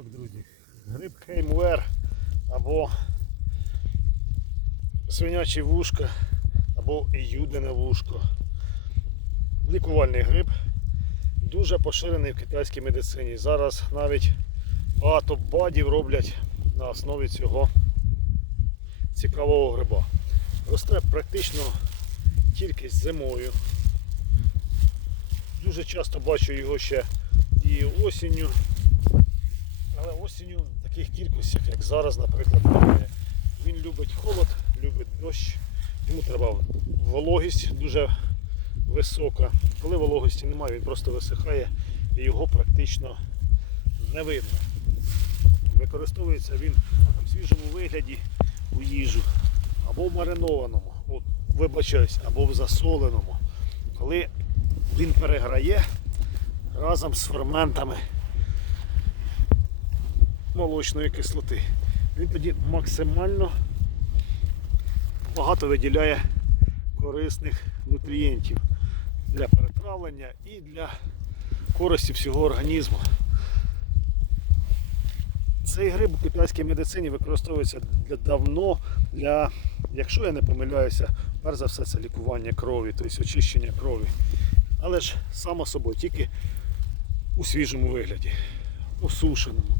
Так, друзі, гриб Хеймвер або свиняче вушко, або юдине вушко. Лікувальний гриб, дуже поширений в китайській медицині. Зараз навіть багато бадів роблять на основі цього цікавого гриба. Росте практично тільки зимою. Дуже часто бачу його ще і осінню. Осінню в таких кількостях, як зараз, наприклад, немає. Він любить холод, любить дощ, йому треба вологість дуже висока. Коли вологості немає, він просто висихає і його практично не видно. Використовується він в свіжому вигляді у їжу або в маринованому, от, вибачаюсь, або в засоленому. Коли він переграє разом з ферментами молочної кислоти. Він тоді максимально багато виділяє корисних нутрієнтів для перетравлення і для користі всього організму. Цей гриб у китайській медицині використовується для давно, для, якщо я не помиляюся, перш за все це лікування крові, тобто очищення крові. Але ж само собою, тільки у свіжому вигляді, у сушеному.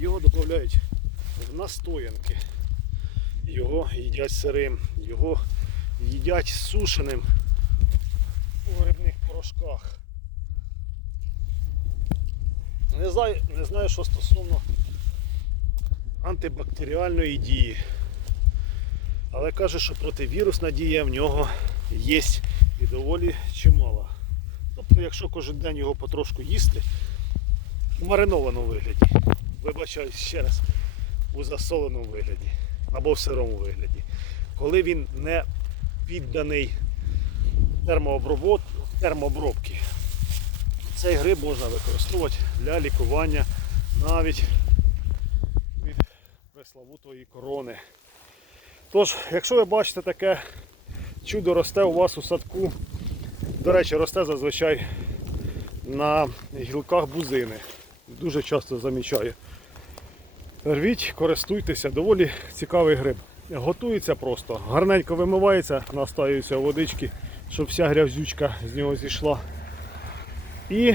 Його додають в настоянки. Його їдять сирим, його їдять сушеним у грибних порошках. Не знаю, не знаю, що стосовно антибактеріальної дії. Але каже, що противірусна дія в нього є і доволі чимала. Тобто, якщо кожен день його потрошку їсти у маринованому вигляді, вибачаюсь ще раз, у засоленому вигляді або в сирому вигляді, коли він не підданий термообробки, цей гриб можна використовувати для лікування навіть від пресловутої корони. Тож, якщо ви бачите таке чудо росте у вас у садку, до речі, росте зазвичай на гілках бузини. Дуже часто замічаю. Рвіть, користуйтеся, доволі цікавий гриб. Готується просто, гарненько вимивається, настаюється водички, щоб вся грязючка з нього зійшла. І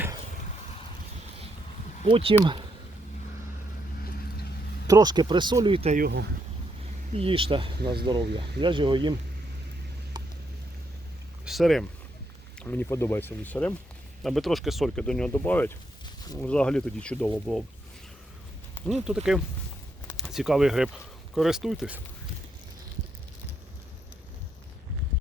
потім трошки присолюйте його і їжте на здоров'я. Я ж його їм сирим. Мені подобається він сирим. Аби трошки сольки до нього додати, взагалі тоді чудово було б. Ну, то такий цікавий гриб. Користуйтесь.